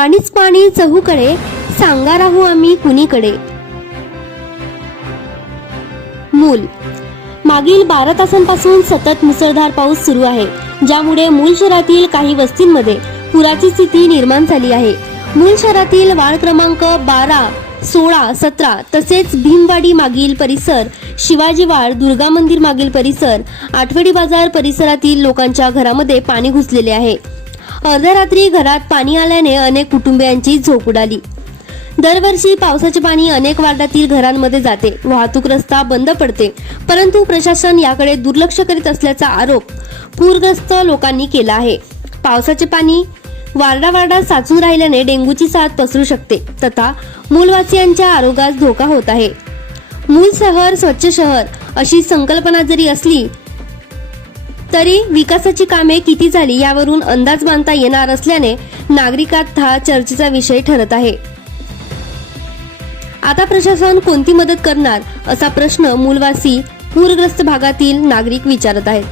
पाणीच पाणी चहूकडे सांगा राहू आम्ही कुणीकडे. मूल. मागील बारा तासांपासून सतत मुसळधार पाऊस सुरू आहे ज्यामुळे मूल शहरातील काही वस्तींमध्ये पुराची स्थिती निर्माण झाली आहे. मूल शहरातील वार्ड क्रमांक बारा सोळा सतरा तसेच भीमवाडी मागील परिसर शिवाजी वाड दुर्गा मंदिर मागील परिसर आठवडी बाजार परिसरातील लोकांच्या घरामध्ये पाणी घुसलेले आहे. अर्धरात्री घरात पाणी आल्याने अनेक कुटुंबियांची झोप उडाली. दरवर्षी पावसाचे पाणी अनेक वार्डातील घरांमध्ये जाते. वाहतूक रस्ता बंद पडते. परंतु प्रशासन याकडे दुर्लक्ष करीत असल्याचा आरोप पूरग्रस्त लोकांनी केला आहे. पावसाचे पाणी वार्डा वार्डात साचून राहिल्याने डेंग्यूची साथ पसरू शकते. तथा मूलवासियांच्या आरोग्यास धोका होत आहे. मूल शहर स्वच्छ शहर अशी संकल्पना जरी असली तरी विकासाची कामे किती झाली यावरून अंदाज बांधता येणार असल्याने नागरिकात हा चर्चेचा विषय ठरत आहे. आता प्रशासन कोणती मदत करणार असा प्रश्न मूलवासी पूरग्रस्त भागातील नागरिक विचारत आहेत.